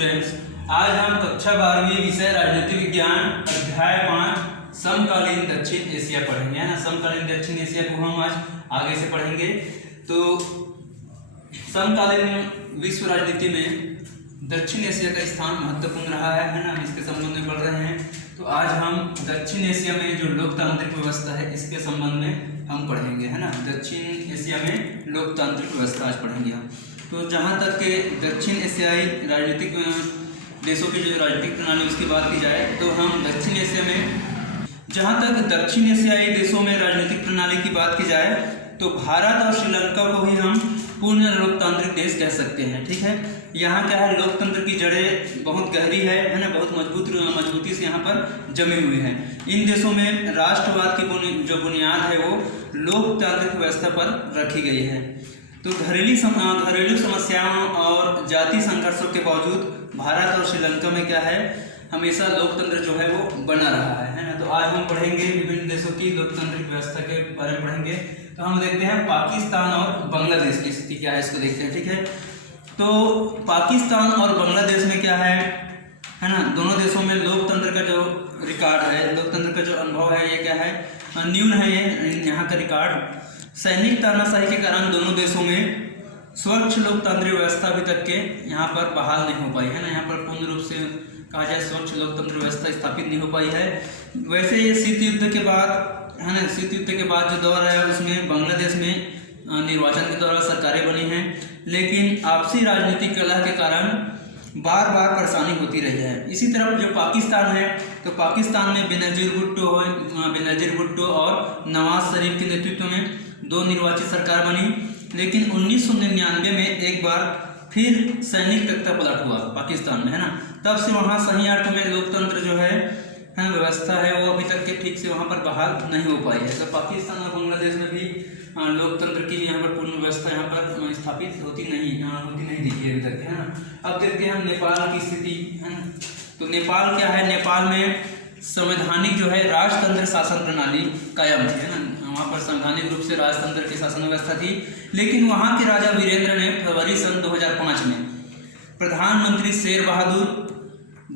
Students, आज हम कक्षा 12वीं विषय राजनीति विज्ञान अध्याय 5 समकालीन दक्षिण एशिया पढ़ेंगे, है ना। समकालीन दक्षिण एशिया को हम आज आगे से पढ़ेंगे। तो समकालीन विश्व राजनीति में दक्षिण एशिया का स्थान महत्वपूर्ण रहा है ना। इसके संबंध में पढ़ रहे हैं। तो आज हम दक्षिण एशिया में जो लोकतांत्रिक व्यवस्था है इसके संबंध में हम पढ़ेंगे, है ना। दक्षिण एशिया में लोकतांत्रिक व्यवस्था आज पढ़ेंगे हम। तो जहाँ तक के दक्षिण एशियाई राजनीतिक देशों की जो राजनीतिक प्रणाली उसकी बात की जाए तो हम दक्षिण एशिया में, जहाँ तक दक्षिण एशियाई देशों में राजनीतिक प्रणाली की बात की जाए तो भारत और श्रीलंका को ही हम पूर्ण लोकतांत्रिक देश कह सकते हैं, ठीक है। यहाँ क्या है, लोकतंत्र की जड़ें बहुत गहरी है ना, बहुत मजबूती से यहाँ पर जमी हुई है। इन देशों में राष्ट्रवाद की जो बुनियाद है वो लोकतांत्रिक व्यवस्था पर रखी गई है। तो घरेलू समस्याओं और जाति संघर्षों के बावजूद भारत और श्रीलंका में क्या है, हमेशा लोकतंत्र जो है वो बना रहा है ना। तो आज हम पढ़ेंगे विभिन्न देशों की लोकतांत्रिक व्यवस्था के बारे में पढ़ेंगे। तो हम देखते हैं पाकिस्तान और बांग्लादेश की स्थिति क्या है, इसको देखते हैं, ठीक है। तो पाकिस्तान और बांग्लादेश में क्या है ना, दोनों देशों में लोकतंत्र का जो रिकॉर्ड है, लोकतंत्र का जो अनुभव है ये क्या है, न्यून है। ये यहाँ का रिकॉर्ड सैनिक तानाशाही के कारण दोनों देशों में स्वच्छ लोकतांत्रिक व्यवस्था अभी तक के यहाँ पर बहाल नहीं हो पाई है ना। यहाँ पर पूर्ण रूप से कहा जाए स्वच्छ लोकतंत्र व्यवस्था स्थापित नहीं हो पाई है। वैसे ये शीत युद्ध के बाद है ना, शीत युद्ध के बाद जो दौर है उसमें बांग्लादेश में निर्वाचन के द्वारा सरकारें बनी हैं, लेकिन आपसी राजनीतिक कलह के कारण बार बार परेशानी होती रही है। इसी तरफ जो पाकिस्तान है तो पाकिस्तान में बेनजीर भुट्टो और नवाज शरीफ के नेतृत्व में दो निर्वाचित सरकार बनी, लेकिन 1999 में एक बार फिर सैनिक तख्ता पलट हुआ पाकिस्तान में, है ना। तब से वहाँ सही अर्थ में लोकतंत्र जो है व्यवस्था है वो अभी तक के ठीक से वहाँ पर बहाल नहीं हो पाई है। तो पाकिस्तान और बांग्लादेश में भी लोकतंत्र की यहाँ पर पूर्ण व्यवस्था यहाँ पर स्थापित होती नहीं दिखी अभी तक, है ना। अब देखते हैं हम नेपाल की स्थिति, है ना। तो नेपाल क्या है, नेपाल में संवैधानिक जो है राजतंत्र शासन प्रणाली कायम है ना। वहाँ पर संवैधानिक रूप से राजतंत्र की शासन व्यवस्था थी, लेकिन वहाँ के राजा वीरेंद्र ने फरवरी सन 2005 में प्रधानमंत्री शेर बहादुर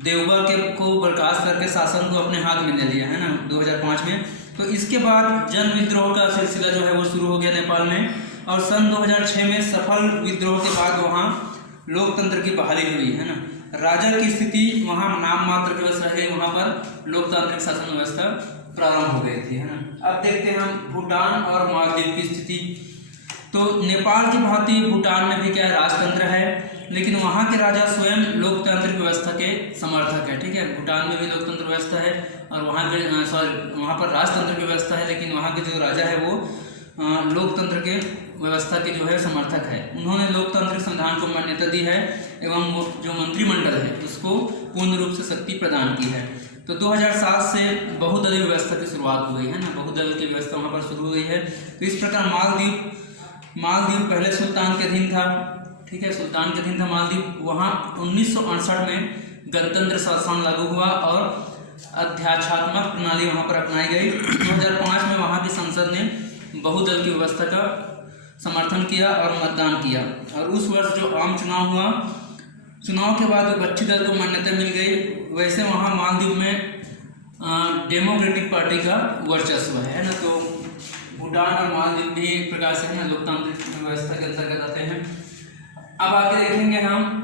देउबा को बर्खास्त करके शासन को अपने हाथ में ले लिया, है ना, 2005 में। तो इसके बाद जन विद्रोह का सिलसिला जो है वो शुरू हो गया नेपाल में, और सन 2006 में सफल विद्रोह के बाद वहाँ लोकतंत्र की बहाली हुई, है ना। राजा की स्थिति वहाँ नाम मात्र के बस रहे, वहाँ पर लोकतांत्रिक शासन व्यवस्था प्रारंभ हो गई थी, है ना। अब देखते हैं हम भूटान और मालदीव की स्थिति। तो नेपाल की भांति भूटान में भी क्या राजतंत्र है, लेकिन वहाँ के राजा स्वयं लोकतांत्रिक व्यवस्था के समर्थक है, ठीक है। भूटान में भी लोकतंत्र व्यवस्था है और वहाँ पर राजतंत्र की व्यवस्था है, लेकिन वहाँ के जो राजा है वो लोकतंत्र के व्यवस्था के जो है समर्थक है। उन्होंने लोकतांत्रिक संविधान को मान्यता दी है एवं जो मंत्रिमंडल है उसको पूर्ण रूप से शक्ति प्रदान की है। तो 2007 से बहुदलीय व्यवस्था की शुरुआत हुई है ना, बहुदल की व्यवस्था वहाँ पर शुरू हुई है। तो इस प्रकार मालदीव पहले सुल्तान के अधीन था, ठीक है, सुल्तान के अधीन था मालदीव। वहाँ 1968 में गणतंत्र शासन लागू हुआ और अध्यात्मात्मक प्रणाली वहाँ पर अपनाई गई। 2005 में वहाँ की संसद ने बहुदल की व्यवस्था का समर्थन किया और मतदान किया, और उस वर्ष जो आम चुनाव हुआ, चुनाव के बाद विपक्षी दल को मान्यता मिल गई। वैसे वहाँ मालदीव में डेमोक्रेटिक पार्टी का वर्चस्व है ना। तो भूटान और मालदीव भी एक प्रकार से है ना लोकतांत्रिक व्यवस्था के अंतर्गत आते हैं। अब आगे देखेंगे हम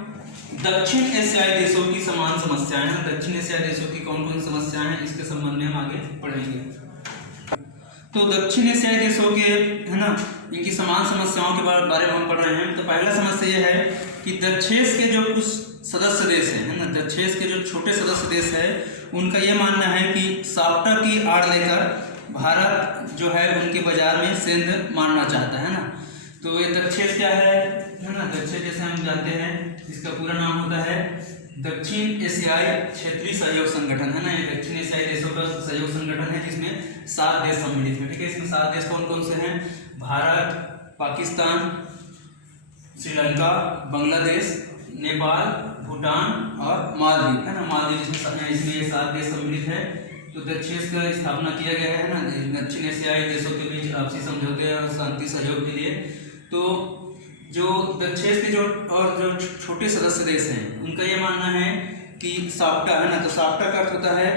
दक्षिण एशियाई देशों की समान समस्याएं हैं। दक्षिण एशियाई देशों की कौन कौन सी समस्याएं हैं इसके संबंध में हम आगे पढ़ेंगे। तो दक्षिण एशियाई देशों के, है ना, इनकी समान समस्याओं के बारे में हम पढ़ रहे हैं। तो पहला समस्या यह है कि दक्षेश के जो कुछ सदस्य देश हैं, है ना, दक्षेश के जो छोटे सदस्य देश है उनका ये मानना है कि साप्टा की आड़ लेकर भारत जो है उनके बाजार में सेंध मारना चाहता है ना। तो ये दक्षेश क्या है ना, दक्षेश जैसे हम जानते हैं इसका पूरा नाम होता है दक्षिण एशियाई क्षेत्रीय सहयोग संगठन, है ना। ये दक्षिण एशियाई देशों का सहयोग संगठन है जिसमें 7 देश सम्मिलित हैं, ठीक है। इसमें 7 देश कौन कौन से हैं, भारत, पाकिस्तान, श्रीलंका, बांग्लादेश, नेपाल, भूटान और मालदीव, है ना। मालदीव इसमें ये 7 देश सम्मिलित है। तो दक्षेश का स्थापना किया गया है ना दक्षिण एशियाई देशों के बीच आपसी समझौते और शांति सहयोग के लिए। तो जो दक्षिण के जो छोटे सदस्य देश हैं उनका ये मानना है कि साफ्टा है ना, तो साफ्टा का अर्थ होता है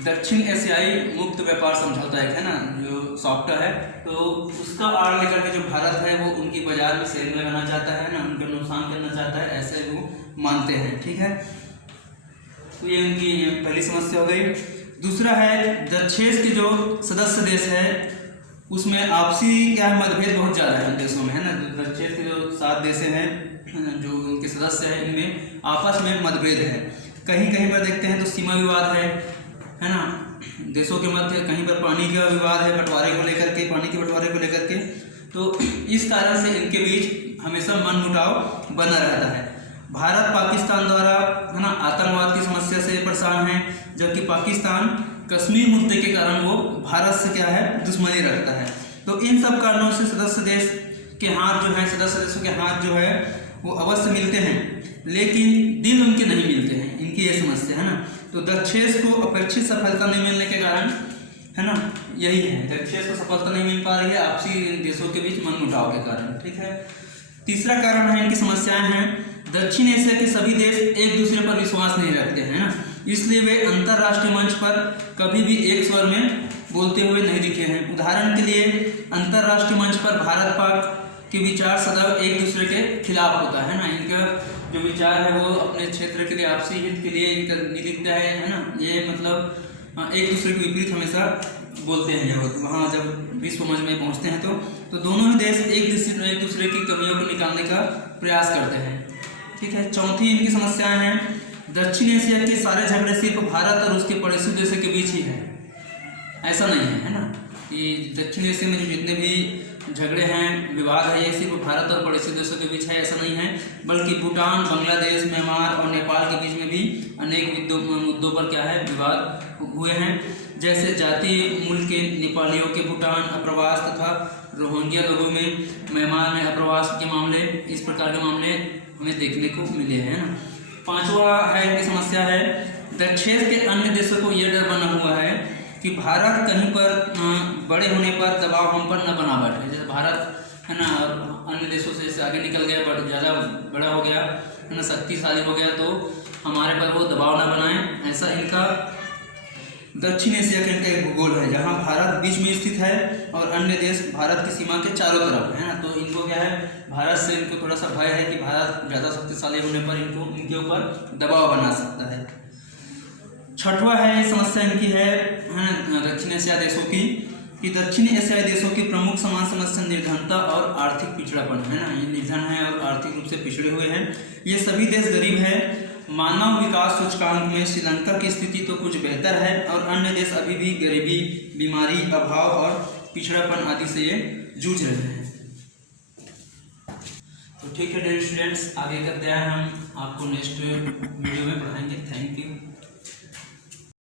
दक्षिण एशियाई मुक्त व्यापार समझौता है ना, जो साफ्टा है, तो उसका आड़ लेकर के जो भारत है वो उनकी बाजार में सेल लगाना चाहता है ना, उनको नुकसान करना चाहता है, ऐसे वो मानते हैं। ठीक है, तो ये उनकी पहली समस्या हो गई। दूसरा है दक्षिण के जो सदस्य देश है उसमें आपसी क्या है, मतभेद बहुत ज़्यादा है देशों में, है ना। दक्षिण के जो 7 देश हैं जो उनके सदस्य हैं इनमें आपस में मतभेद है। कहीं कहीं पर देखते हैं तो सीमा विवाद है ना, देशों के मध्य कहीं पर पानी का विवाद है, बंटवारे को लेकर के, पानी के बंटवारे को लेकर के, तो इस कारण से इनके बीच हमेशा मनमुटाव बना रहता है। भारत पाकिस्तान द्वारा है ना आतंकवाद की समस्या से परेशान है, जबकि पाकिस्तान कश्मीर मुद्दे के कारण वो भारत से क्या है दुश्मनी रखता है। तो इन सब कारणों से सदस्य देश के हाथ जो है, सदस्य देशों के हाथ जो है वो अवश्य मिलते हैं, लेकिन दिल उनके नहीं मिलते हैं, इनकी ये समस्या है ना। तो दक्षिण को अपेक्षित सफलता नहीं मिलने के कारण है ना, यही है, दक्षिण को सफलता नहीं मिल पा रही है आपसी देशों के बीच मनमुटाव के कारण। ठीक है, तीसरा कारण है इनकी समस्याएं हैं दक्षिण एशिया के सभी देश एक दूसरे पर विश्वास नहीं रखते हैं ना, इसलिए वे अंतर्राष्ट्रीय मंच पर कभी भी एक स्वर में बोलते हुए नहीं दिखे हैं। उदाहरण के लिए अंतर्राष्ट्रीय मंच पर भारत पाक के विचार सदैव एक दूसरे के खिलाफ होता है ना, इनका जो विचार है वो अपने क्षेत्र के लिए, आपसी हित के लिए इनका दिखता है ना, ये मतलब एक दूसरे के विपरीत हमेशा बोलते हैं। जब वहाँ जब विश्व मंच में पहुँचते हैं तो दोनों ही देश एक दूसरे की कमियों को निकालने का प्रयास करते हैं। ठीक है, चौथी इनकी समस्याएं हैं दक्षिण एशिया के सारे झगड़े सिर्फ भारत और उसके पड़ोसी देशों के बीच ही है, ऐसा नहीं है ना, कि दक्षिण एशिया में जो जितने भी झगड़े हैं, विवाद है, ये सिर्फ भारत और पड़ोसी देशों के बीच है, ऐसा नहीं है, बल्कि भूटान, बांग्लादेश, म्यांमार और नेपाल के बीच में भी अनेक मुद्दों पर क्या है विवाद हुए हैं, जैसे जातीय मूल के नेपालियों के भूटान अप्रवास तथा रोहिंग्या लोगों में म्यांमार में अप्रवास के मामले, इस प्रकार के मामले हमें देखने को मिले हैं ना। पांचवा है इनकी समस्या है दक्षिण के अन्य देशों को यह डर बना हुआ है कि भारत कहीं पर बड़े होने पर दबाव हम पर न बना बैठे। जैसे भारत है ना अन्य देशों से आगे निकल गया, बट ज़्यादा बड़ा हो गया है ना, शक्तिशाली हो गया, तो हमारे पर वो दबाव न बनाए, ऐसा इनका दक्षिण एशिया का इनका एक भूगोल है, जहाँ भारत बीच में स्थित है और अन्य देश भारत की सीमा के चारों तरफ है ना, तो इनको क्या है भारत से इनको थोड़ा सा भय है कि भारत ज़्यादा शक्तिशाली होने पर इनको इनके ऊपर दबाव बना सकता है। छठवा है समस्या इनकी है दक्षिण एशिया देशों की, कि दक्षिण एशियाई देशों की प्रमुख समान समस्या निर्धनता और आर्थिक पिछड़ापन है ना, ये निर्धन है और आर्थिक रूप से पिछड़े हुए हैं। ये सभी देश गरीब है। मानव विकास सूचकांक में श्रीलंका की स्थिति तो कुछ बेहतर है और अन्य देश अभी भी गरीबी, बीमारी, अभाव और पिछड़ापन आदि से ये जूझ रहे हैं। तो ठीक है डियर स्टूडेंट्स, आगे करते हैं हम आपको नेक्स्ट वीडियो में पढ़ाएंगे। Thank you.